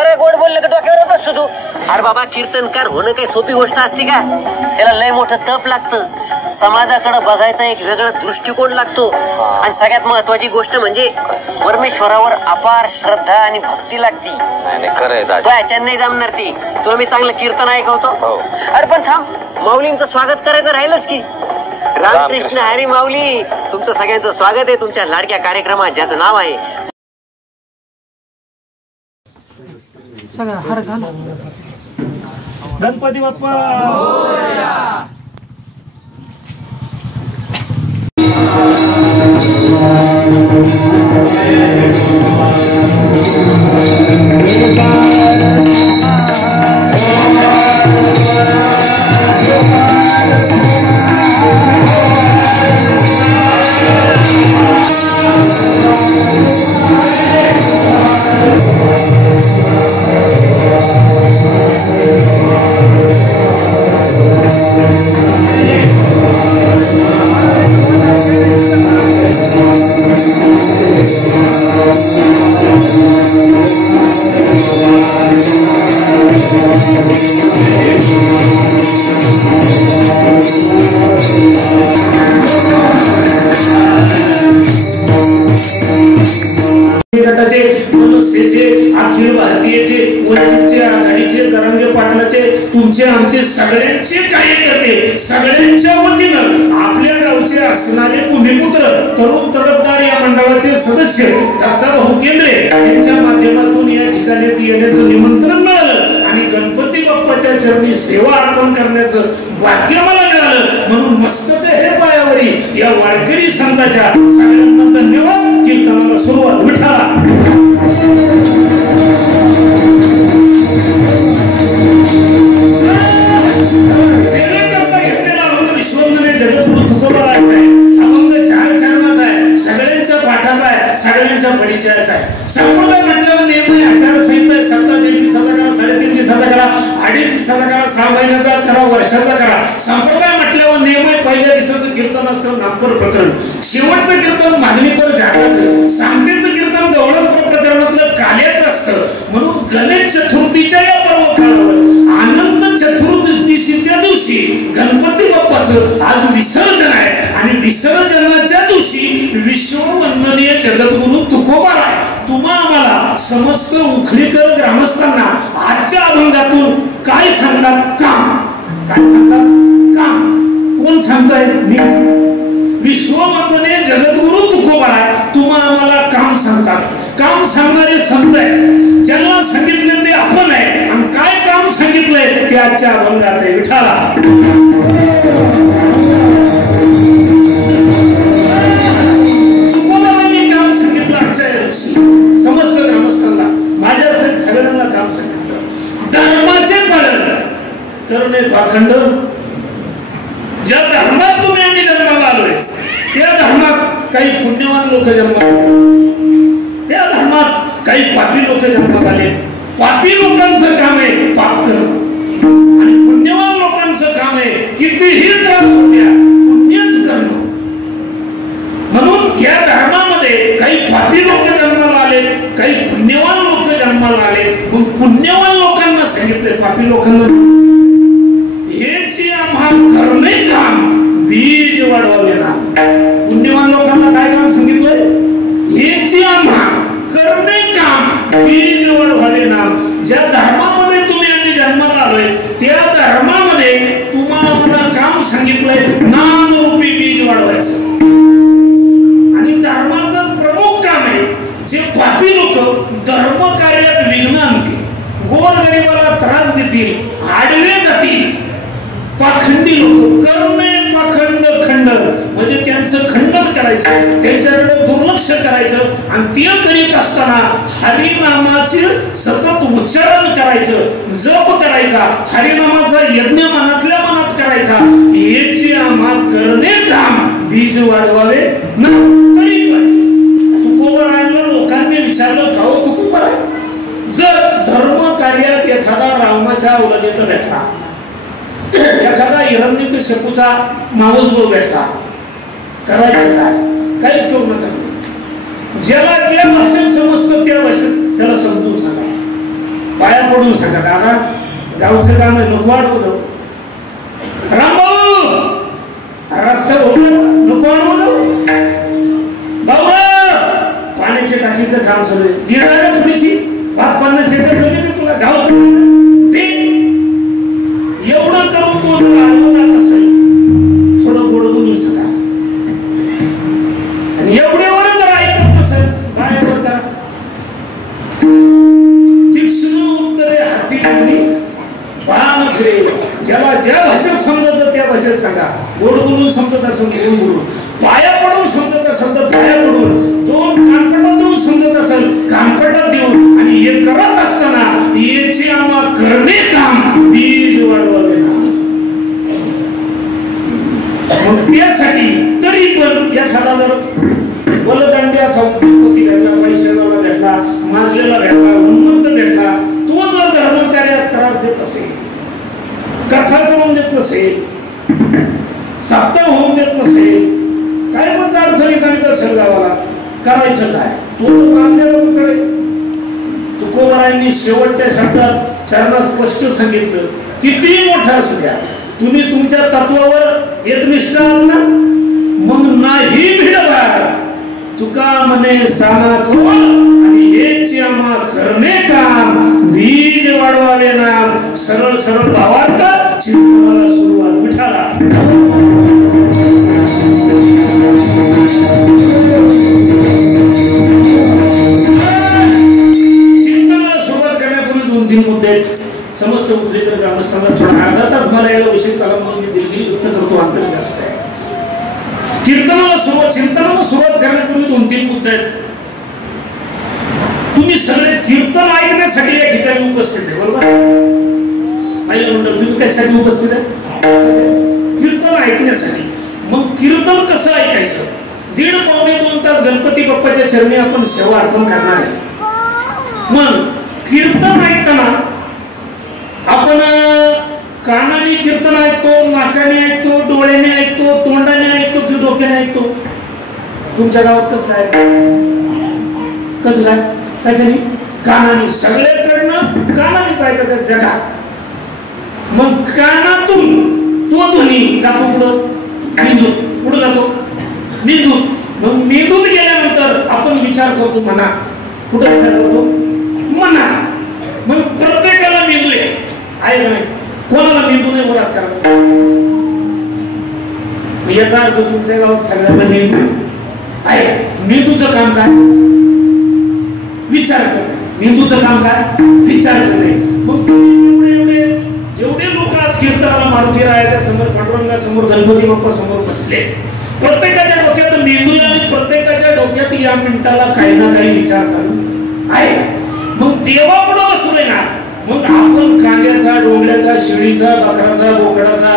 जरा गोड बोललं का डोक्यावर बसतो तू. अरे बाबा, कीर्तनकार होणं काही सोपी गोष्ट असते का? त्याला लय मोठं तप लागतं, समाजाकडे बघायचा एक वेगळा दृष्टिकोन लागतो, आणि सगळ्यात महत्वाची गोष्ट म्हणजे परमेश्वरावर अपार श्रद्धा आणि भक्ती लागती. तो ह्याच्यात नाही जमणार ती. तुला मी चांगलं कीर्तन ऐकवतो. अरे पण थांब, माऊलींचं स्वागत करायचं राहिलंच की. रामकृष्ण हरी माऊली, तुमचं सगळ्यांचं स्वागत आहे तुमच्या लाडक्या कार्यक्रमात ज्याचं नाव आहे हर घाल. गणपती बाप्पा मोरया. अखिल भारतीयचे, वंचितचे, आघाडीचे, जरांगे पाटलाचे, तुमचे आमचे सगळ्यांचे कार्यकर्ते, सगळ्यांच्या वतीनं आपल्या गावचे असणारे भूमिपुत्र, तरुण तडफदार या मंडळाचे सदस्य दत्ताभाऊ केंद्रे यांच्या माध्यमातून या ठिकाणी येण्याचं निमंत्रण मिळालं आणि गणपती बाप्पाच्या चरणी सेवा अर्पण करण्याचं भाग्य मला मिळालं. म्हणून मस्तक हे पायावरी या वारकरी संतांच्या सगळ्यांना धन्यवाद. कीर्तनाला सुरुवात. विठ्ठला सगळ्यांच्या परिचयाचा आहे. संपूर्ण म्हटल्यावर नेम आहे, आचारसंहिता आहे. सत्ता 3 दिवसाचा करा, 3.5 दिवसाचा करा, 2.5 दिवसाचा करा, 6 महिन्याचा करा, वर्षाचा करा. संप्रदाय म्हटल्यावर नेम आहे. पहिल्या दिवसाचं कीर्तन असतं नागपूर प्रकरण, शेवटचं कीर्तन मागणीपर जागाचं, सांगतेचं कीर्तन गवळणपूर प्रकरणातलं काल्याचं असतं. म्हणून गणेश चतुर्थीच्या या पर्व काळावर आनंद चतुर्दशीच्या दिवशी गणपती बाप्पाचं आज विसर्जन आहे आणि विसर्जनाच्या दिवशी विश्ववंदनीय जगद्गुरु तुकोबाराय तुम्हा आम्हाला समस्त उखलीकर ग्रामस्थांना आजच्या अभंगातून काय सांगतात? काम. काय सांगतात? काम. कोण सांगताय? मी. विश्ववंदनीय जगद्गुरु तुकोबाराय तुम्हा आम्हाला काम सांगतात. काम सांगणारे संत आहे, ज्यांना सांगितलं ते आपण आहे आणि काय काम सांगितलंय ते आजच्या अभंगात आहे. विठ्ठला समस्त ग्रामस्थांना माझ्या सगळ्यांना काम सांगितलं. धर्माचे पालन करणे पाखंड. ज्या धर्मात तुम्ही आम्ही जन्माला आलोय त्या धर्मात काही पुण्यवान लोक जन्माला, त्या धर्मात काही पापी लोक जन्माला आले. पापी लोकांचं काम आहे पाप करणं आणि पुण्यवान लोकांचं काम आहे कितीही त्रास होत्या पुण्यच करणं. म्हणून या धर्मामध्ये काही पापी लोक जन्माला आले, काही पुण्यवान लोक जन्माला आले. मग पुण्यवान लोकांना सांगितले, पापी लोकांना हेच आम्हा करणे काम बीज वाढवावे ना. पुण्यवान लोकांना काय काम सांगितलंय? हेच आम्हा करणे काम बीज वाढवावे ना. ज्या धर्मामध्ये तुम्ही आम्ही जन्माला आलोय त्या धर्मामध्ये तुम्हाला काम सांगितलंय नामरूपी बीज वाढवायचं. धर्माचं प्रमुख काम आहे. जे पापी लोक धर्म कार्यात विघ्न आणतील, गोरगरिबाला त्रास देतील, आडवे जातील, पाखंडी लोक करणे पाखंड खंड म्हणजे त्यांचं खंडन करायचं, त्यांच्याकडे दुर्लक्ष करायचं आणि ते करीत असताना हरिनामाचे सतत उच्चारण करायचं, जप करायचा, हरिनामाचा यज्ञ मनातल्या मनात करायचा. याचे आम्हा करणे काम बीज वाढवावे ना. तरी तुकोबारायला लोकांनी विचारलं, खाऊ तुकोबाराय जर धर्म कार्यात एखादा रावणाच्या औलादीचा भेटला, एखादा हिरण्यकशिपूचा मावस भाऊ भेटला, करायचं काय? काहीच करू नका. ज्याला त्या भाषेत समजतं त्या भाषेत त्याला समजून सांगा. पडून सांगा दादा गावचं काम आहे नको वाढवलं रामभाऊ रस्ता नको वाढवलं बाबा पाण्याच्या टाकीचं काम चालू आहे जिरा थोडीशी 5-50 एकर जमीन मी तुला गाव ते एवढं करून तो जात असेल थोडं गोड बोलून सका आणि एवढ्यावर जर ऐकत नसेल काय बोलता तीक्ष्ण उत्तरे हाती घेतली बाण फिरे ज्याला ज्या भाषेत समजत त्या भाषेत सांगा गोड बोलून समजत असेल गोड बोलून पाया पडून समजत असेल तर पाया पडून 2 कानपटात देऊन समजत असेल कानपटात देऊन आणि हे करत असताना याची आम्हा करणे काम बीज वाढवावे ना मग त्यासाठी तरी पण या झाला जर बलदांड्या संपत्ती भेटला पैशाला भेटला माजलेला भेटला उन्मत्त भेटला तो जर धर्मकार्यात त्रास देत असेल कथा करून देत नसेल सप्ताह होऊन देत नसेल काय पण अडचणीत आणत असेल गावाला करायचं काय तो माजलेला करेल तुकोबारायांनी शेवटच्या शब्दात चरणात स्पष्ट सांगितलं किती मोठा असू द्या तुम्ही तुमच्या तत्वावर एकनिष्ठ आहात ना मग नाही भिडवार तुका म्हणे साना थोर आणि हेच आम्हा करणे काम बीज वाढवावे नाम सरळ सरळ भावार्थ चिंतनाला सुरुवात विठाला चिंतनाला सुरुवात करण्यापूर्वी 2-3 मुद्दे समस्त उद्रेकर ग्रामस्थांना थोडा अर्धा तास मला याला विषय कालामध्ये मी दिलगिरी व्यक्त करतो अंतर जास्त आहे चिंतनाला सुरुवात करण्यापूर्वी 2-3 मुद्दे आहेत तुम्ही सगळे कीर्तन ऐकण्यासाठी या ठिकाणी उपस्थित आहे बरोबर पाहिलं म्हणलं तुम्ही कशासाठी उपस्थित आहे कीर्तन ऐकण्यासाठी मग कीर्तन कसं ऐकायचं 1.5-2 तास गणपती बाप्पाच्या चरणी आपण सेवा अर्पण करणार आहे मग कीर्तन ऐकताना आपण कानाने कीर्तन ऐकतो नाकाने ऐकतो डोळ्याने ऐकतो तोंडाने ऐकतो की डोक्याने ऐकतो तुमच्या गावात कसं आहे कशाने कानाने सगळ्याकडनं कानानेच ऐकतात जगात मग कानातून तो ध्वनी जातो मेंदूत पुढे जातो मेंदूत मग मेंदूत गेल्यानंतर आपण विचार करतो मना कुठं विचार करतो मना मग प्रत्येकाला मेंदू आहे का नाही कोणाला मेंदू नाही मुराद करा याचा अर्थ तुमच्या गावात सगळ्यांना मेंदू आहे मेंदूचं काम काय विचार करणे मेंदूचं काम काय विचार करणे मग एवढे जेवढे लोक आज कीर्तनाला मारुती रायाच्या समोर पांडुरंगासमोर गणपती बाप्पा समोर बसले प्रत्येकाच्या डोक्यात मेंदू आणि प्रत्येकाच्या डोक्यात या मिनिटाला काही ना काही विचार चालू आहे मग देवा पुढे बसू नये ना मग आपण कांद्याचा डोंगऱ्याचा शेळीचा बकराचा बोकडाचा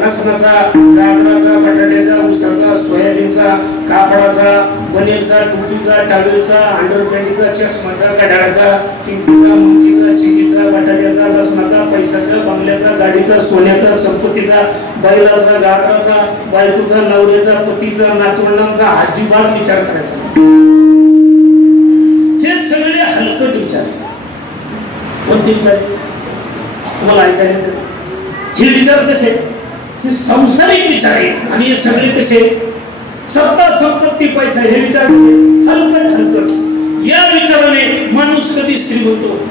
लसणाचा गाजराचा बटाट्याचा ऊसाचा सोयाबीनचा कापडाचा बनेलचा टोपीचा टावेलचा अंडरपॅन्टीचा चष्माचा कडाळाचा चिंकीचा मुंकीचा चिंकीचा बटाट्याचा लसणाचा पैशाचा बंगल्याचा गाडीचा सोन्याचा संपत्तीचा बैलाचा गाजराचा बायकोचा नवऱ्याचा पतीचा नातवंडांचा अजिबात विचार करायचा हे सगळे हलकट विचार कोणते विचार तुम्हाला ऐकायला हे विचार कसे हे संसारिक विचार आहेत आणि हे सगळे कसे सत्ता संपत्ती पैसा हे विचार हलकट या विचाराने माणूस कधी श्रीमंत होतो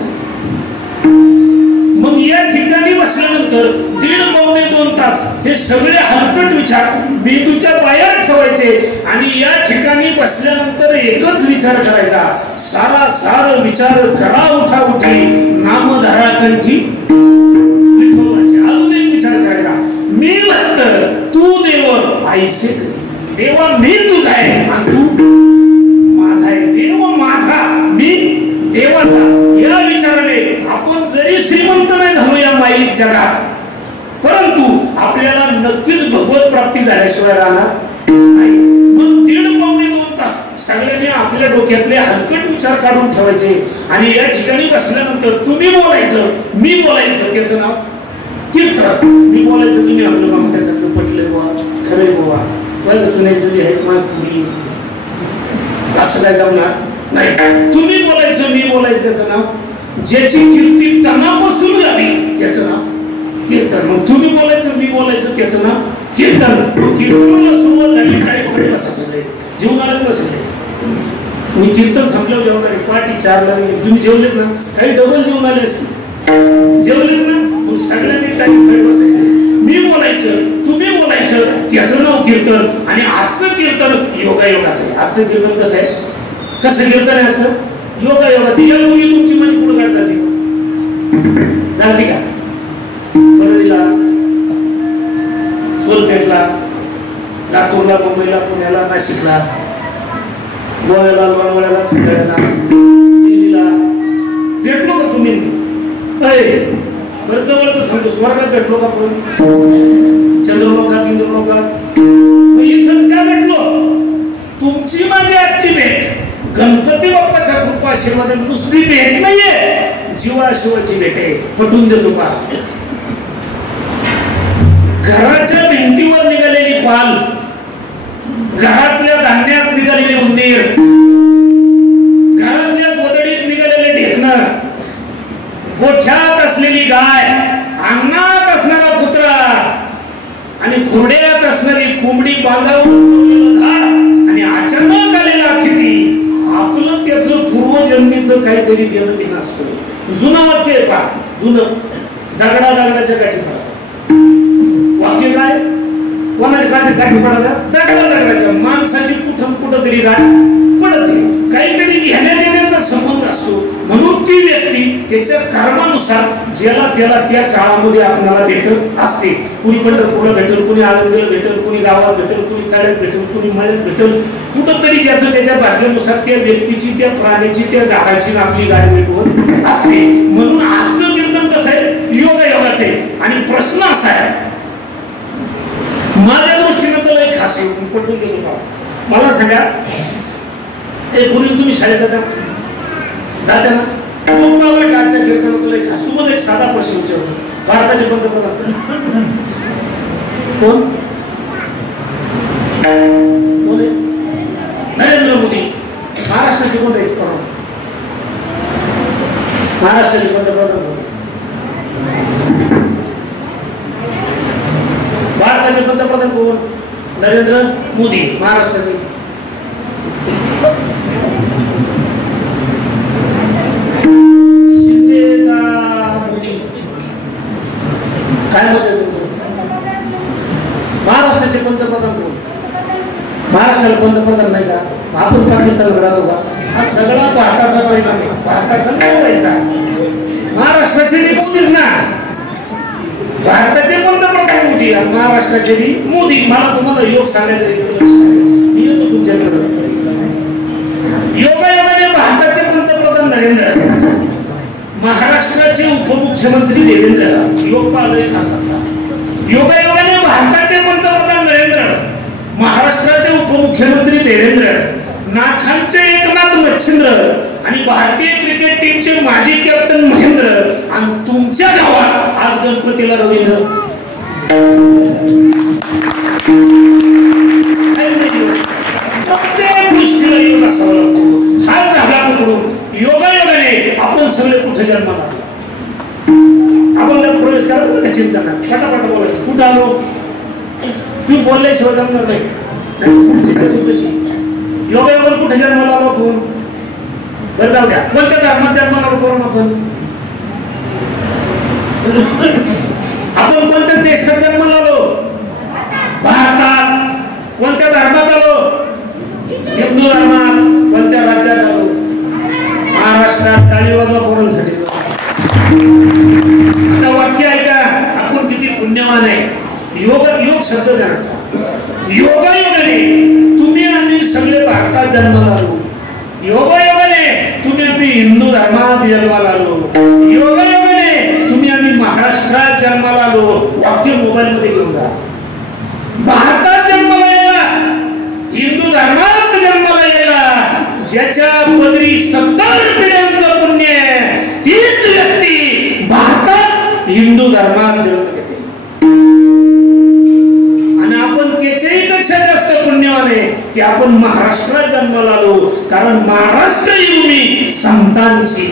मग या ठिकाणी बसल्यानंतर 1.5-2 तास हे सगळे हलकट विचार मेंदूच्या बाहेर ठेवायचे आणि या ठिकाणी बसल्यानंतर एकच विचार करायचा सारा सार विचार करा उठा उठी नामधारा कंठी विठोबाचे अजून एक विचार करायचा मी भक्त तू देव आईसे देवा मी तुझा आहे आणि तू माझा आहे देव माझा मी देवाचा या विचाराने आपण जरी श्रीमंत नाही झालो या माईक जगात परंतु आपल्याला नक्कीच भगवत प्राप्ती झाल्याशिवाय राहणार नाही मग 1.5-2 तास सगळ्यांनी आपल्या डोक्यातले हलकट विचार काढून ठेवायचे आणि या ठिकाणी बसल्यानंतर तुम्ही बोलायचं मी बोलायचं त्याचं नाव कीर्तन मी बोलायचं तुम्ही आपलं मागण्यासारखं पटलंय बुवा खरंय बुवा बरं चुने तुझी आहेत मग तुम्ही असं काय जमणार नाही तुम्ही बोलायचं मी बोलायचं त्याचं नाव ज्याची कीर्ती तनापासून झाली त्याचं नाव कीर्तन. मग तुम्ही बोलायचं मी बोलायचं त्याचं नाव कीर्तन. कीर्तनाला सुरुवात झाली काय खडे बसा सगळे जेवणार कसं मी कीर्तन संपल्यावर जेवणार आहे. पाठी 4ला तुम्ही जेवलेत ना, काही डबल जेवण आले असते जेवलेत ना, मग सगळ्यांनी टाईम खडे बसायचं. मी बोलायचं तुम्ही बोलायचं त्याचं नाव कीर्तन. आणि आजचं कीर्तन योगायोगाचं. आजचं कीर्तन कसं आहे, कसं कीर्तन आहे आजचं योगायोगाचं. या मुली तुमची माझी पुढे गाठ झाली झाली का? परळीला, सोलपेटला, लातूरला, मुंबईला, पुण्याला, नाशिकला, गोव्याला, लोणावळ्याला, खंडाळ्याला, दिल्लीला भेटलो का तुम्ही? जवळच सांगतो स्वर्गात भेटलो का? पण चंद्रलोकात, इंद्रलोकात, इथंच का भेटलो? तुमची माझी आजची भेट गणपती बाप्पाच्या कृपा आशीर्वाद दुसरी भेट नाहीये, जीवाशिवाची भेट आहे. पटवून देतो पा. घराच्या भिंतीवर निघालेली पाल, घरातल्या धान्यात निघालेले उंदीर, घरातल्या गोदडीत निघालेले ढेकणं, गोठ्यात असलेली गाय, अंगणात असणारा कुत्रा आणि खुर्ड्यात असणारी कोंबडी, बांधावून आणि अचानक आलेला अतिथी, आपलं त्याचं पूर्वजन्मीचं काहीतरी देणं घेणं असतं. जुनं वाक्य आहे पा, जुनं. दगडाच्या गाठी पडा. वाक्य काय? कोणाच्या गाठी पडा? दगडाच्या. माणसाची कुठं तरी गाठ पडते. काहीतरी घेण्या देण्याचा संबंध असतो. म्हणून ती व्यक्ती त्याच्या कर्मानुसार ज्याला त्याला त्या काळामध्ये आपल्याला भेटत असते. कुणी पंढरपूरला भेटेल, कुणी आनंदीला भेटेल, कुणी गावात भेटेल, कुणी काळ्यात भेटेल, कुणी मळ्यात भेटेल. कुठंतरी ज्याचं त्याच्या भाग्यानुसार त्या व्यक्तीची, त्या प्राण्याची, त्या झाडाची आपली गाडी भेटवत असते. म्हणून आजचं कीर्तन कसं आहे, योगायोगाचं आहे. आणि प्रश्न असा आहे, माझ्या दृष्टीनं तर लय खास आहे. पटवून देतो मला सांगा, पूर्वी तुम्ही शाळेत जाता ना, आजच्या कीर्तनात लय खास. तुम्हाला एक साधा प्रश्न विचारतो, भारताचे पंतप्रधान कोण? कोण आहे? नरेंद्र मोदी. महाराष्ट्राचे कोण आहे? महाराष्ट्राचे पंतप्रधान कोण? भारताचे पंतप्रधान कोण? नरेंद्र मोदी. महाराष्ट्राचे शिंदे का मोदी? काय मत आहे तुमचं? महाराष्ट्राचे पंतप्रधान कोण? महाराष्ट्राला पंतप्रधान नाही का? आपण पाकिस्तानात राहतो का? हा सगळा भारताचा परिणाम आहे. भारताचा नाही व्हायचा. महाराष्ट्राचे मोदीच ना. भारताचे पंतप्रधान मोदी, महाराष्ट्राचे मोदी. मला तुम्हाला योग सांगायचं, मी येतो तुमच्याकडे. योगायोगाने भारताचे पंतप्रधान नरेंद्र, महाराष्ट्राचे उपमुख्यमंत्री देवेंद्र. योग पाहतोय खासाचा. योगायोगाने भारताचे पंतप्रधान नरेंद्र, महाराष्ट्राचे उपमुख्यमंत्री देवेंद्र, नाथांचे एकनाथ मच्छिंद्र आणि भारतीय क्रिकेट टीमचे माजी कॅप्टन महेंद्र आणि तुमच्या गावात आज गणपतीला रवींद्र. प्रत्येक गोष्टीला योग असावा लागतो. हा धागा पकडून योगायोगाने आपण सगळे कुठे जन्माला आपण प्रवेश करायला का चिंता नाही. पटापट बोलायचं. कुठं आलो तुम्ही बोलल्याशिवाय जमणार नाही. पुढची कशी योगायोगाला कुठे जन्माला आलो आपण? बरं जाऊ द्या. कोणत्या धर्मात जन्माला आलो करून आपण कोणत्या देशात जन्माला आलो? भारतात. कोणत्या धर्मात आलो? हिंदू धर्मात. कोणत्या राज्यात आलो? महाराष्ट्रात. टाळी वाजवा पोरांसाठी. आता वाक्य ऐका, आपण किती पुण्यवान आहे. योग शब्द जाणता. योगायोगाने तुम्ही आम्ही सगळे भारतात जन्माला आलो. योगायोगाने तुम्ही आम्ही हिंदू धर्मात जन्माला आलो. योगायोगाने तुम्ही आम्ही महाराष्ट्रात जन्माला आलो. वाक्य मोबाईल मध्ये घेऊन जा. भारतात जन्माला यायला, हिंदू धर्मात जन्माला यायला ज्याच्या पदरी 70 पिढ्यांचं पुण्य आहे, तीच व्यक्ती भारतात हिंदू धर्मात जन्म घेते. आणि आपण त्याच्याही पेक्षा जास्त पुण्यवान आहे की आपण महाराष्ट्रात जन्माला आलो. कारण महाराष्ट्र येऊन संतांची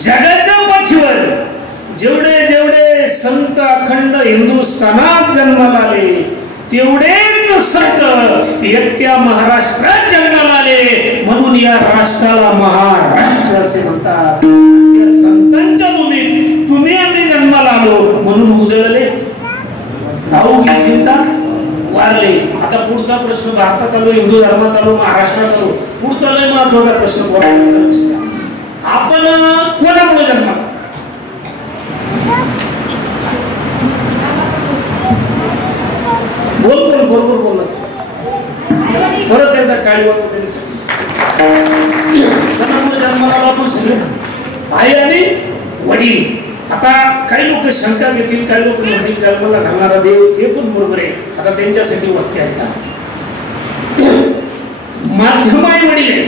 जगाच्या पाठीवर जेवढे जेवढे संत अखंड हिंदुस्थानात जन्माला आले तेवढेच संत एकट्या महाराष्ट्रात जन्माला आले म्हणून या राष्ट्राला महाराष्ट्र असे म्हणतात. या संतांच्या भूमीत तुम्ही आम्ही जन्माला आलो म्हणून उजळले अवघी चिंता वारले. आता पुढचा प्रश्न भारतात आलो, हिंदू धर्मात आलो, महाराष्ट्रात आलो. पुढचा लय महत्वाचा प्रश्न आपण कोणामुळे जन्माला बोल बरोबर बोलला परत एकदा टाळी वाजवते कोणामुळे जन्माला आलो आपण सगळे आई आणि वडील. आता काही लोक शंका घेतील, काही लोक म्हणतील जन्माला घालणारा देव, हे पण बरोबर आहे. आता त्यांच्यासाठी वाक्य आहे का माध्यम आई वडील आहे,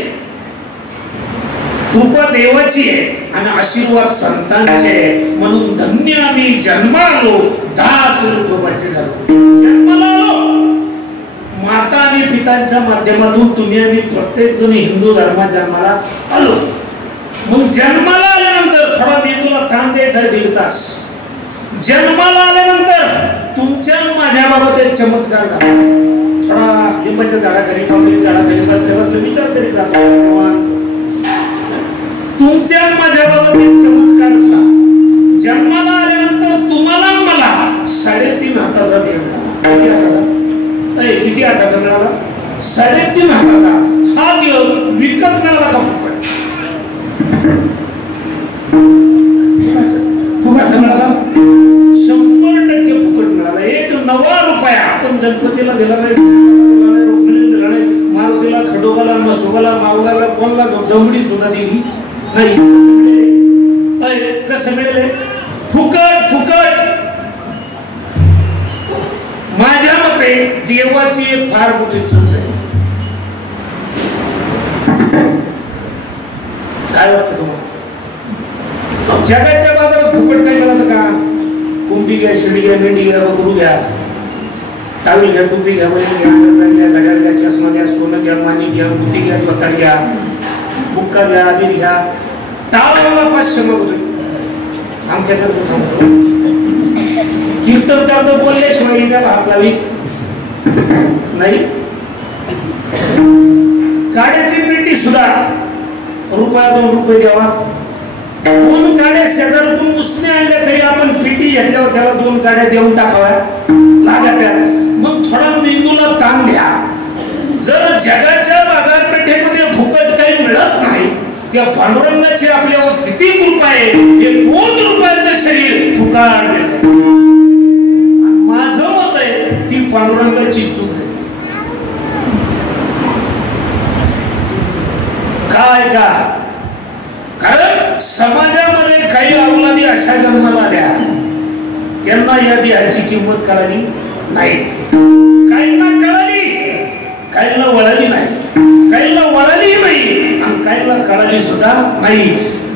कृपा देवाची आहे आणि आशीर्वाद संतांचे आहे म्हणून धन्य आम्ही जन्मालो दास विठोबाचे झालो. जन्माला आलो माता आणि पितांच्या माध्यमातून तुम्ही आम्ही प्रत्येक जण हिंदू धर्मात जन्माला आलो. मग जन्माला आल्यानंतर थोडा मेंदूला ताण द्यायचा 1.5 तास. जन्माला आल्यानंतर तुमच्या माझ्या बाबत एक चमत्कार झाला. थोडा लिंबाच्या झाडाखाली पांगली झाडाखाली बसले बसले विचार करीत जातो. तुमच्या माझ्या बाबत एक चमत्कार झाला. जन्माला आल्यानंतर तुम्हाला मला 3.5 हाताचा देव मिळाला. किती हाताचा मिळाला? 3.5 हाताचा. हा देव विकत मिळाला का फुकट? फुकट मिळाला? 100% फुकट मिळाला. 1 नवा रुपया आपण गणपतीला दिला नाही, रुक्मिणीला दिला नाही, मारुतीला, खडोबाला, मसोबाला, मावळाला, कोणला दमडी सुद्धा दिली नाही. कसं मिळेल? फुकट फुकट. माझ्या मते देवाची एक फार मोठी चूक आहे. काय वाटतं तुम्हाला? जगाच्या बाजारात फुकट काय मिळालं का? कुंभी घ्या, शिडी घ्या, मेंढी घ्या, बकरू घ्या, टावेल घ्या, टोपी घ्या, वडील घ्या, अंडरपॅन्ट घ्या, घड्याळ घ्या, चष्मा घ्या, सोनं घ्या, मानी घ्या, मुठी घ्या, धोतर घ्या, बुक्का घ्या, अबीर घ्या. टाळाला 500 मागतोय. आमच्याकडे सांगतो कीर्तन करतो बोलल्याशिवाय त्याला हात लावीत नाही. गाड्याची पेटी सुद्धा ₹1 ₹2 द्यावा. 2 गाड्या शेजारातून उसने आणल्या तरी आपण पेटी घेतल्यावर त्याला 2 गाड्या देऊन टाकाव्या लागत्या. मग थोडा मेंदूला ताण द्या. जर जगाच्या बाजारपेठेमध्ये फुकट काही मिळत नाही त्या पांडुरंगाची आपल्यावर किती कृपा आहे. हे कोटी रुपयाचं शरीर फुकाट देत. माझं मत आहे ती पांडुरंगाची चूक आहे. काय का कारण समाजामध्ये काही अवलादी अशा जन्माला आल्या त्यांना या देहाची किंमत कळाली नाही. काहींना कळाली, काहींना वळाली नाही, काहींना वळाली नाही आणि काहींना कळाली सुद्धा नाही.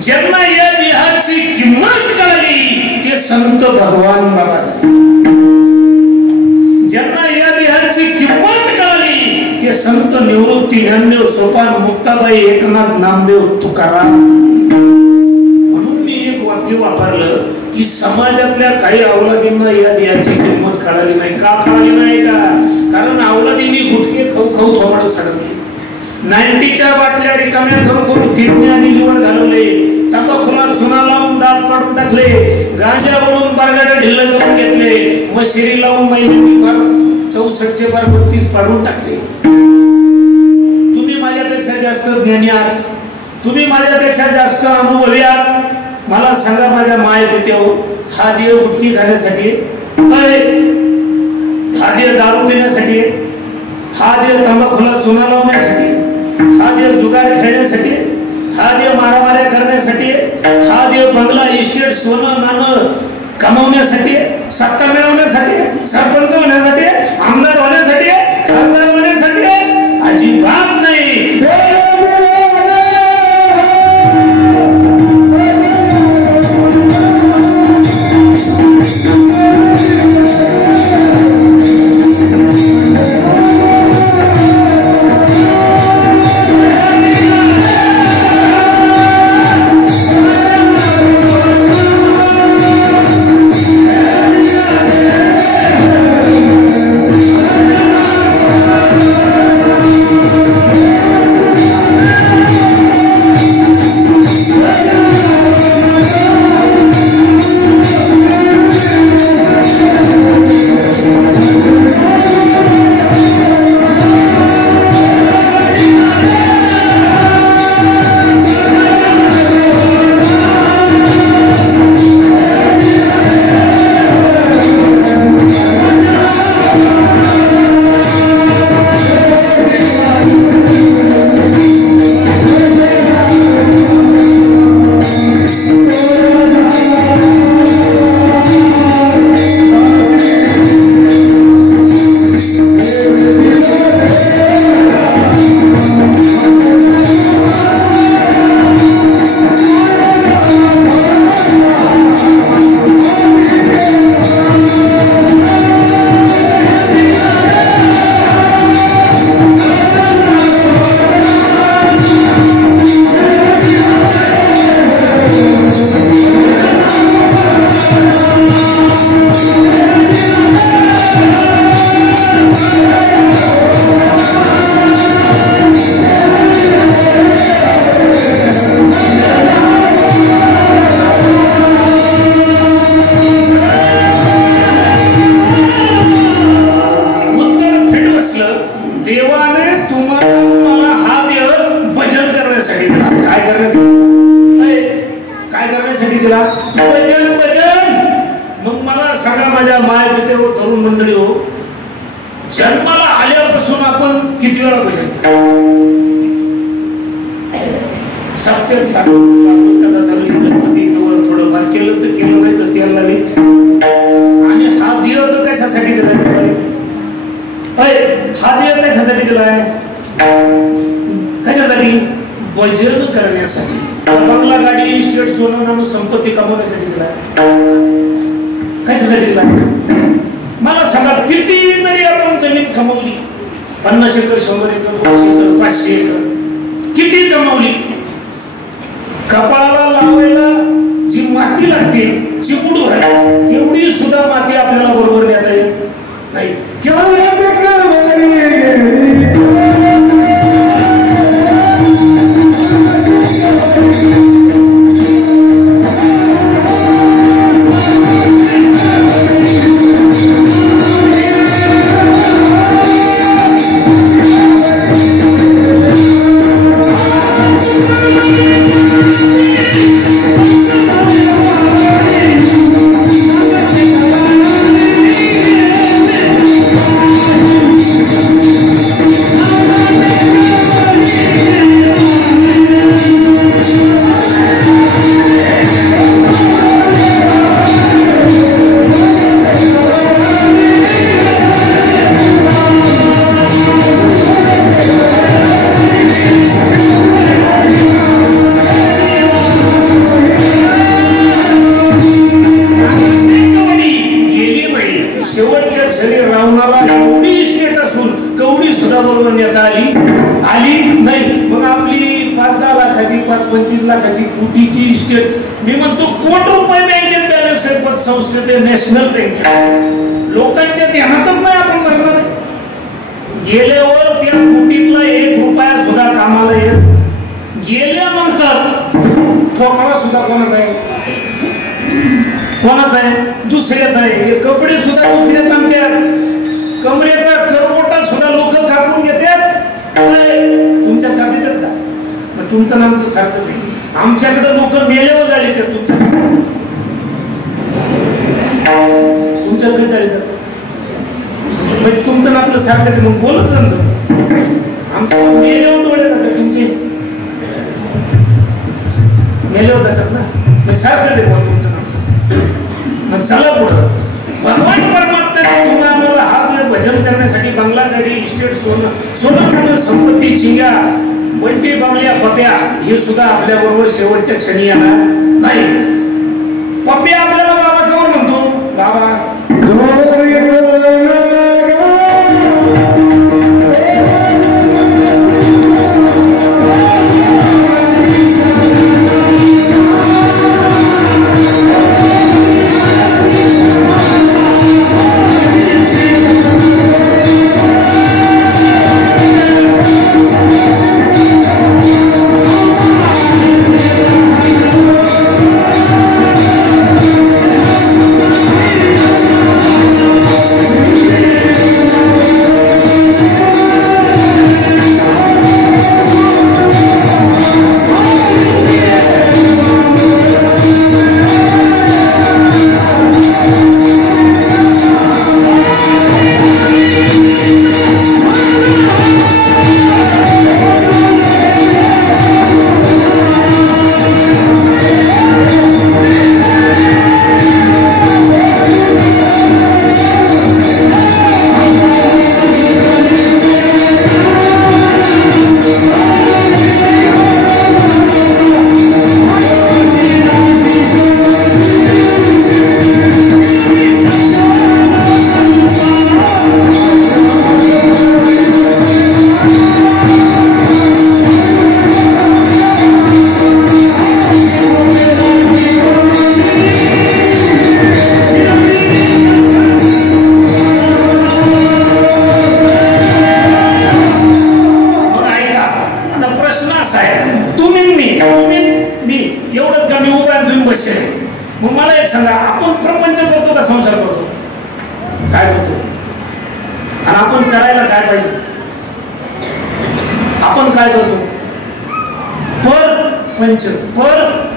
ज्यांना या देहाची किंमत कळाली ते संत भगवान बाबा झाले. ज्यांना या देहाची किंमत कळाली ते संत निवृत्ती ज्ञानदेव सोपान मुक्ताबाई एकनाथ नामदेव तुकाराम. म्हणून मी एक वाक्य वापरलं की समाजातल्या काही अवलादींना या देहाची किंमत कळाली नाही. का कळाली नाही का? कारण अवलादींनी गुटखे खाऊ खाऊ थोबाड सडवले, 90च्या बाटल्या रिकाम्या करून किडनी आणि लिव्हर घालवले, तंबाखूला चुना लावून दात काढून टाकले, गांजा बनवून बारगाडे ढिल्ल करून घेतले, मशिरी लावून महिन्यांनी फार 64चे फार 32 पाडून टाकले. तुम्ही माझ्यापेक्षा जास्त ज्ञानी आहात, तुम्ही माझ्यापेक्षा जास्त अनुभवी आहात. मला सांगा माझ्या माय पित्यावर हा देव गुटखी खाण्यासाठी, हा देव दारू पिण्यासाठी, हा देव तंबाखूला चुना लावण्यासाठी, हा देव जुगार खेळण्यासाठी, हा देव मारामाऱ्या करण्यासाठी, हा देव बंगला इस्टेट सोनं नाणं कमवण्यासाठी, सत्ता मिळवण्यासाठी, सरपंच होण्यासाठी, आमदार होण्यासाठी, खासदार होण्यासाठी अजिबात नाही. जन्माला आल्यापासून आपण किती वेळा भजन सत्य कथा चालू थोडंफार केलं तर केलं नाही तर त्याला लागेल. आणि हा देव तर कशासाठी दिलाय? हा देव कशासाठी दिलाय? कशासाठी? भजन करण्यासाठी. बंगला गाडी इस्टेट सोनं नाणं संपत्ती कमवण्यासाठी दिलाय. कशासाठी दिलाय? मला सांगा, किती जरी आपण जमीन कमवली, 50 एकर 100 एकर 200 एकर 500 एकर किती कमवली, कपाळाला लावायला जी माती लागते चिमूट भर एवढी सुद्धा माती आपल्याला बरोबर देता येत नाही. Yeah. शेवटच्या क्षणी रावणाला एवढी इस्टेट असून कवडी सुद्धा बरोबर नेता आली नाही. मग आपली 5-10 लाखाची 5-25 लाखाची कोटीची इस्टेट, मी म्हणतो कोटी रुपये बँकेत बॅलन्स आहे, पण संस्थेत नॅशनल बँक लोकांच्या ध्यानातच नाही. आपण म्हणणार गेल्यावर त्या कोटीतला 1 रुपया सुद्धा कामाला येत, गेल्यानंतर ठोकळा सुद्धा कोणाचा आहे, दुसऱ्याचा आहे. हे कपडे सुद्धा दुसऱ्याच आणतात, कमरेचा करपोटा सुद्धा लोक कापून घेतात. तुमच्या खात्यात येत का? मग तुमचं नामचं सारखंच आहे. आमच्याकडे लोक मेल्यावर जाळी देतात, तुमच्याकडे जाळी देतात म्हणजे तुमचं नाम आपलं सारखंच आहे. मग बोलत समजा आमच्या मेल्यावर डोळे जातात, तुमचे मेल्यावर जातात ना, मग सारखंच आहे बोल तुमचं नामचं. मग चला पुढं. भगवान परमात्म्याने तुम्हाला हात भजन करण्यासाठी बंगला, गाडी, इस्टेट, सोनं संपत्ती, चिंग्या, बंटी, बंगल्या, पप्या हे सुद्धा आपल्या बरोबर शेवटच्या क्षणी येणार नाही. पप्या आपल्याला बाबा कवर म्हणतो, बाबा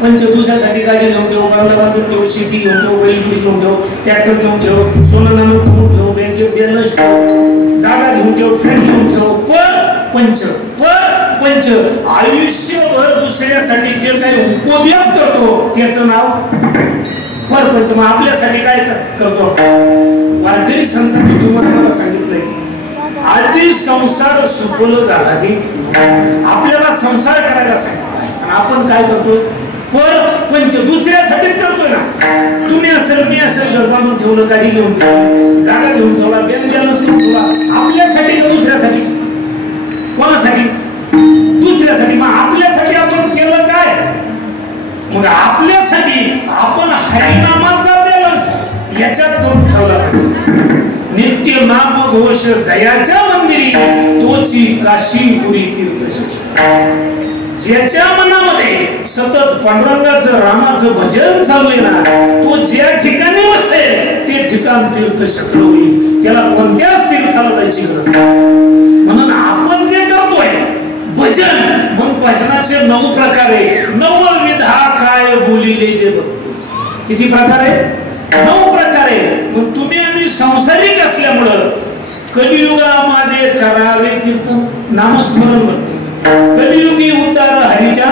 पंच दुसऱ्यासाठी गाडी घेऊन ठेव, बांगला बांधून ठेव, शेती घेऊन ठेव, बैलजोडी घेऊन ठेव, ट्रॅक्टर घेऊन ठेव, सोनं नाणं कमवून ठेव, बँकेत बॅलन्स ठेव, जागा घेऊन ठेव, फ्रेंड घेऊन ठेव. पंच आयुष्यभर दुसऱ्यासाठी जे काही उपयोग करतो त्याचं नाव परपंच. मग आपल्यासाठी काय करतो? वारकरी संतांनी तुम्हाला मला सांगितलंय, आजी संसार सुफल झाला की आपल्याला संसार करायला सांगितलं. आपण काय करतोय? परपंच दुसऱ्यासाठीच करतोय ना. तुम्ही असेल, मी असेल, घर बांधून ठेवलं, गाडी घेऊन ठेवलं, जागा घेऊन ठेवला, बँक बॅलन्स घेऊन ठेवला. आपल्यासाठी का दुसऱ्यासाठी? कोणासाठी? दुसऱ्यासाठी. मग आपल्यासाठी आपण केलं काय? मग आपल्यासाठी आपण हरिनामाचा बॅलन्स याच्यात करून ठेवला पाहिजे. नित्य नाम घोष जयाच्या मंदिरी तोची काशीपुरी तीर्थक्षेत्र. ज्याच्या मनामध्ये सतत पांडुरंगाचं, रामाचं भजन चालू आहे ना, तो ज्या ठिकाणी बसेल ते ठिकाण तीर्थक्षेत्र होईल. त्याला कोणत्याच तीर्थाला जायची गरज नाही. म्हणून आपण जे करतोय भजन, मग भजनाचे 9 प्रकार आहे. 9 विधा काय बोलिले जे बघतो. किती प्रकार आहे? 9 प्रकार आहे. मग तुम्ही आम्ही संसारिक असल्यामुळं कलियुगा माझे करावे कीर्तन, नामस्मरण करतो. कलियुगी उद्धार हरीच्या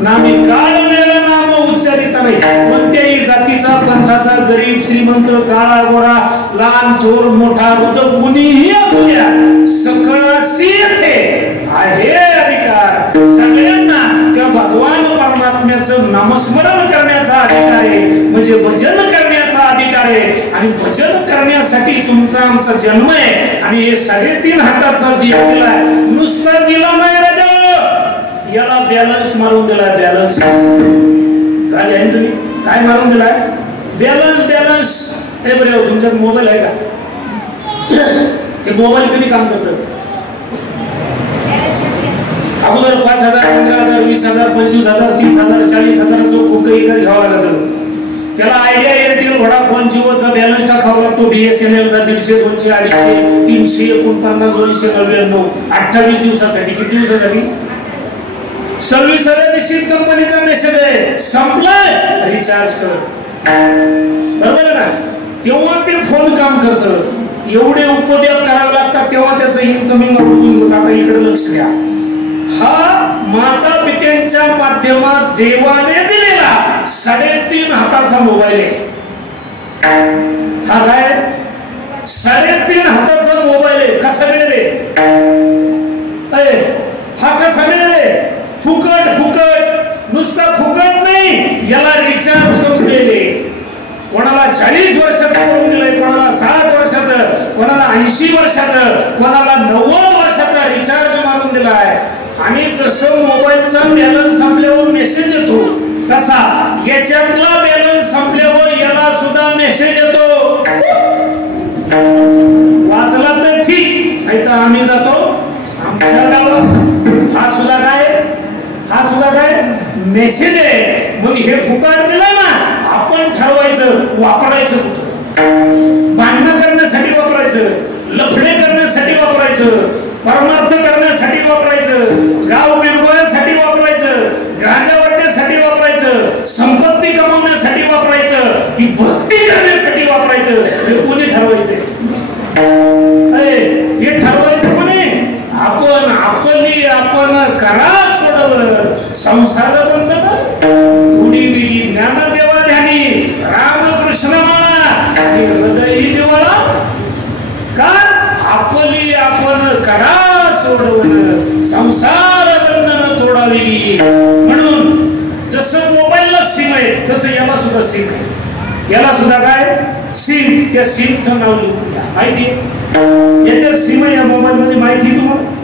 नामी, काळ वेळ नाम उच्चारिता नाही. कोणत्याही जातीचा, पंथाचा, गरीब श्रीमंत, काळा गोरा, लहान थोर, मोठा वृद्ध कुणीही असू द्या, सकळाशी आहे अधिकार. सगळ्यांना त्या भगवान परमात्म्याचं नामस्मरण करण्याचा अधिकार आहे, म्हणजे भजन करण्याचा अधिकार आहे. आणि भजन करण्यासाठी तुमचा आमचा जन्म आहे आणि हे 3.5 हाताचा दिया दिलाय. नुसता दिला नाही राजा, याला बॅलन्स मारून दिलाय. बॅलन्स चालेल आहे तुम्ही काय मारून दिलाय? बॅलन्स. बॅलन्स हे बरे तुमच्यात मोबाईल आहे का? ते मोबाईल कधी काम करतं? अगोदर 5,000 15,000 20,000 25,000 30,000 40,000 खूप काही घ्यावा लागत. त्याला आयडिया एअरटेल व्होडाफोन जिओचा बॅलन्स टाकावा लागतो. BSNLचा 150 200 250 300 49 299 28 दिवसासाठी. किती दिवसासाठी? 26व्या दिवशीच कंपनीचा मेसेज आहे, संपलाय रिचार्ज कर. बरोबर आहे ना? तेव्हा ते फोन काम करतं. एवढे उपद्व्याप करावे लागतात तेव्हा त्याचं इनकमिंग आउटगोइंग होतं. आता इकडे लक्ष द्या. हा माता पित्यांच्या माध्यमात देवाने दिलेला 3.5 हाताचा मोबाईल आहे. हा काय 3.5 हाताचा मोबाईल आहे. कसा मिळेल? हा कसा मिळेल? फुकट. फुकट नुसता फुकट नाही, याला रिचार्ज करून दिले. कोणाला 40 वर्षाचं करून दिलंय, कोणाला 60 वर्षाचं, कोणाला 80 वर्षाचं, कोणाला 90 वर्षाचा रिचार्ज मारून दिलाय. आणि जसं मोबाईलचा बॅलन्स संपल्यावर मेसेज येतो तसा याच्यातला बॅलन्स संपल्यावर याला सुद्धा मेसेज येतो. वाचला तर ठीक, नाही तर आम्ही जातो आमच्या गावात. हा सुद्धा काय मेसेज आहे. मग हे फुकट दिलं ना, आपण ठरवायचं वापरायचं कुठं. भांडणं करण्यासाठी वापरायचं, लफडे करण्यासाठी वापरायचं, परमार्थ करण्यासाठी वापरायचं, गाव मिळवण्यासाठी वापरायचं, गांजा वाटण्यासाठी वापरायचं, संपत्ती कमवण्यासाठी वापरायचं की भक्ती करण्यासाठी वापरायचं, हे कोणी ठरवायचं? हे ठरवायचं कोणी? आपण. आपण करा सोडवलं संसार बंद थोडी विधी ज्ञान देवा ध्यानी रामकृष्ण माळा आणि हृदय जेवाळा का आपण करा सोडवलं संसार बंधन तोडावी. म्हणून जसं मोबाईलला सिम आहे तसं याला सुद्धा सिम आहे. याला सुद्धा काय सिम? त्या सिमचं नाव लिहून घ्या. माहिती याच्या सिम या मोबाईल मध्ये माहिती तुम्हाला?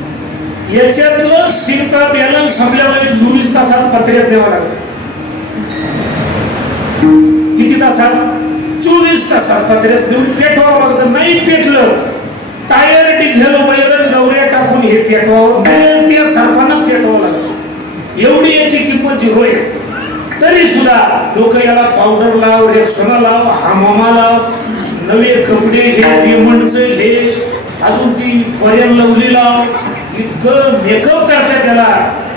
याच्यातलं सिमचा बॅलन्स संपल्यावर 24 तासात पत्र्यात द्यावा लागतं. किती तासात? 24 तासात पत्र्यात देऊन पेटवावं लागतं. नाही पेटलं टायर डिझेल वगैरे गवऱ्या टाकून हे पेटवावं, त्या सरकारला पेटवावं लागतं. एवढी याची किंमत 0 आहे. तरी सुद्धा लोक याला पावडर लाव, रेक्सोना लाव, हमामा लाव, नवे कपडे घे, पेमंटचे घे, अजून ती फॉरेन लवली लाव, इतकं मेकअप करतात त्याला.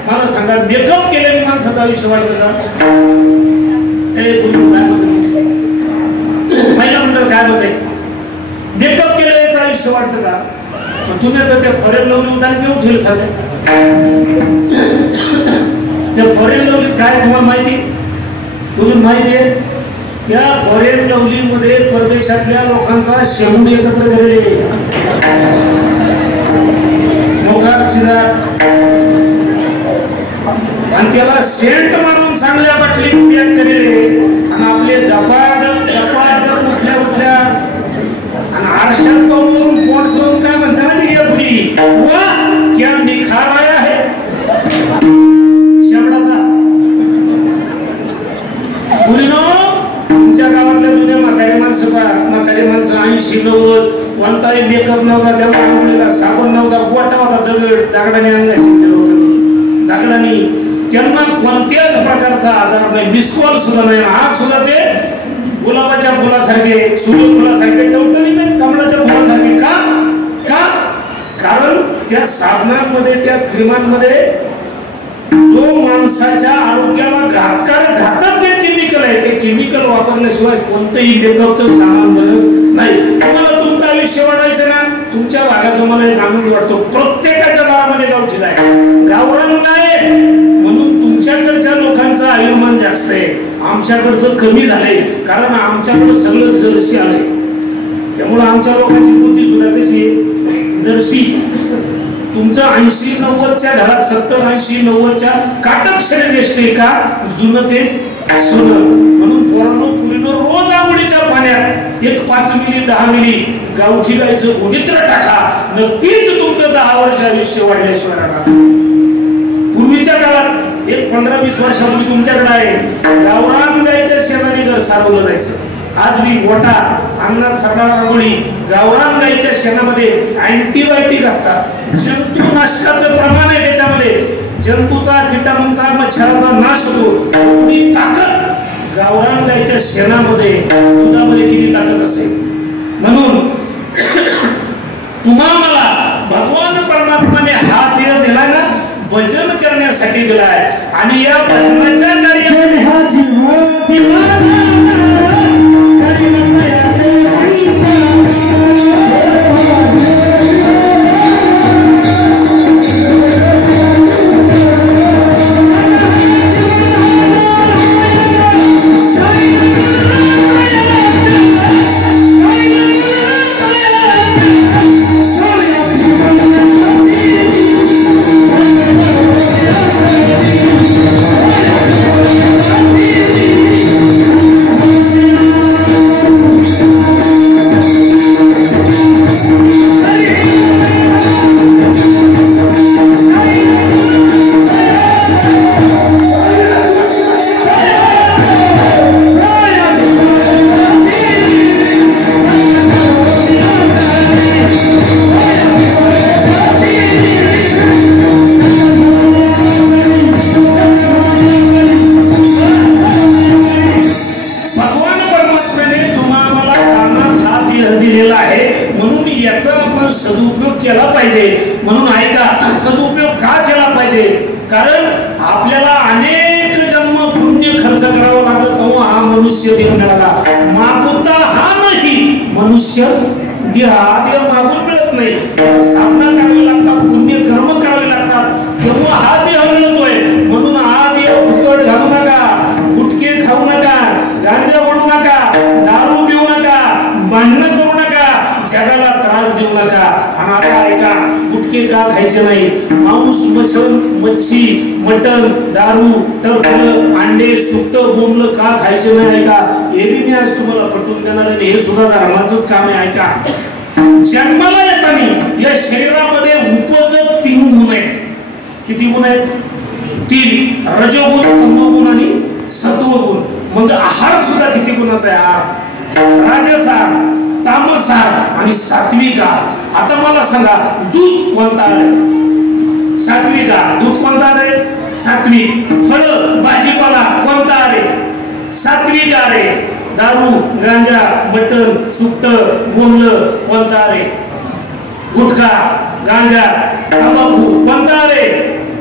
मला सांगा मेकअप केल्याने माणसाचं आयुष्य वाढलं का? पहिला म्हणतात काय होतंय? मेकअप केलं याचं आयुष्य वाढतं का? तुम्ही आता त्या फॉरेन लवली उदाहरण घेऊन ठेवलं साधे. त्या फॉरेन लवलीत काय तुम्हाला माहिती? तुम्ही माहिती आहे या फॉरेन लवली मध्ये परदेशातल्या लोकांचा शेवून एकत्र केलेले आणि त्याला सेंट मारून चांगल्या बाटलीत पॅक केलेले आणि आपले दफाट उठल्या आणि आरशात पाहून पोट सोडून काय म्हणता ना ती पुढी वा क्या निखार आया है शेवटाचा. मुलीनो तुमच्या गावातल्या जुन्या म्हातारी माणसं 80 90 कोणताही मेकअप नव्हता, त्या मुलीला साबण नव्हता, गोटा होता, दगडाने अंगाशी दगडाने. त्यांना कोणत्याच प्रकारचा आजार नाही, मिसकॉल सुद्धा नाही. हा सुद्धा ते गुलाबाच्या फुलासारखे, सूर्य फुलासारखे, टवटवीत कमळाच्या फुलासारखे. का? कारण त्या साबणांमध्ये, त्या क्रीमांमध्ये जो माणसाच्या आरोग्याला घातक जे केमिकल आहे ते केमिकल वापरल्याशिवाय कोणतंही मेकअपचं सामान बनत नाही. तुम्हाला तुमचं आयुष्य वाढायचं ना, तुमच्या भागाचं मला एक आनंद वाटतो. प्रत्येकाच्या गावामध्ये गावठी आहे, गावरान नाही म्हणून तुमच्याकडच्या लोकांचं आयुर्मान जास्त आहे, आमच्याकडचं कमी झालंय. कारण आमच्याकडे सगळं जर्सी आलंय. त्यामुळे आमच्या लोकांची बुद्धी सुद्धा कशी आहे? जर्सी. तुमचं 80-90च्या घरात 70-80-90च्या काटक शरीर असते का जुनं ते सोनं. म्हणून पोरांनो पुरीनो रोज आंघोळीच्या पाण्यात एक 5 मिली 10 मिली गावठी गायचं गोमित्र टाका, नक्कीच तुमचं 10 वर्ष आयुष्य वाढल्याशिवाय राहणार. पूर्वीच्या काळात एक 15-20 वर्षापूर्वी तुमच्याकडे आहे गावरान गायच्या शेणाने घर सारवलं जायचं. आज मी गोटा अंगणात सकाळ गोळी गावरान गायच्या शेणामध्ये अँटीबायोटिक असतात, जंतुनाशकाचं प्रमाण आहे त्याच्यामध्ये, जंतूचा कीटाणूंचा मच्छराचा नाश होतो. एवढी ताकद गावरान गायच्या शेणामध्ये दुधामध्ये किती ताकद असेल. म्हणून तुम्हा मला भगवान परमात्माने हा देह दिला ना भजन करण्यासाठी दिलाय आणि या भजनाच्या सदुपयोग केला पाहिजे. म्हणून ऐका, सदुपयोग का केला पाहिजे? कारण आपल्याला अनेक जन्म पुण्य खर्च करावा लागला तेव्हा हा मनुष्य देह मिळाला. मागुता हा नाही मनुष्य देह, हा देह मागून मिळत नाही. साधना करावी लागतात, पुण्य कर्म करावे लागतात तेव्हा हा देह मिळतोय. म्हणून हा देह फुकट घालू नका, गुटखे खाऊ नका, गांजा बनू नका, दारू पिऊ नका, भांडणं करू नका, जगाला त्रास देऊ नका. आणि आता ऐका, गुटखे का खायचे नाही, मांस मच्छी मटन दारू टरफल अंडे सुक्त बोंबलं का खायचे नाही. ऐका, हे बी मी आज तुम्हाला पटवून देणार आहे, हे सुद्धा धर्माचंच काम आहे. ऐका, जन्माला येताना या शरीरामध्ये उपजत 3 गुण आहेत. किती गुण आहेत? 3. रजोगुण, तमोगुण आणि सत्वगुण. मग आहार सुद्धा किती गुणाचा आहे? आहार राजसार, तामसार आणि सात्विक आहार. आता मला सांगा, दूध कोणता आहे? सात्विक आहार. दूध कोणता आहे? सात्विक. फळ भाजीपाला कोणता आहे? सात्विक आहे. दारू गांजा मटन सुट्ट बोंबलं कोणता आहे? गुटखा गांजा तंबाखू कोणता आहे?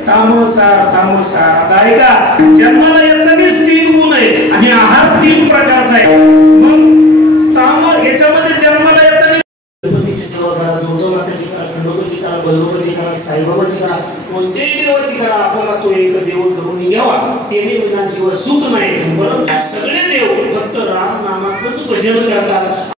तामसार. तामसार. आता ऐका, जन्माला येतानाच 3 गुण आहे आणि आहार 3 प्रकारचा आहे. मग याच्यामध्ये जन्माला येताना गणपतीची सेवा करा, दुर्गा मातेची करा, खंडोबाची करा, बलरामाची करा, साईबाबाची करा, कोणत्याही देवाची करा. आपल्याला तो एक देव करून घ्यावा, तेने विनाशिवाय सुख नाही. परंतु सगळे देव फक्त राम नामाचंच भजन करतात.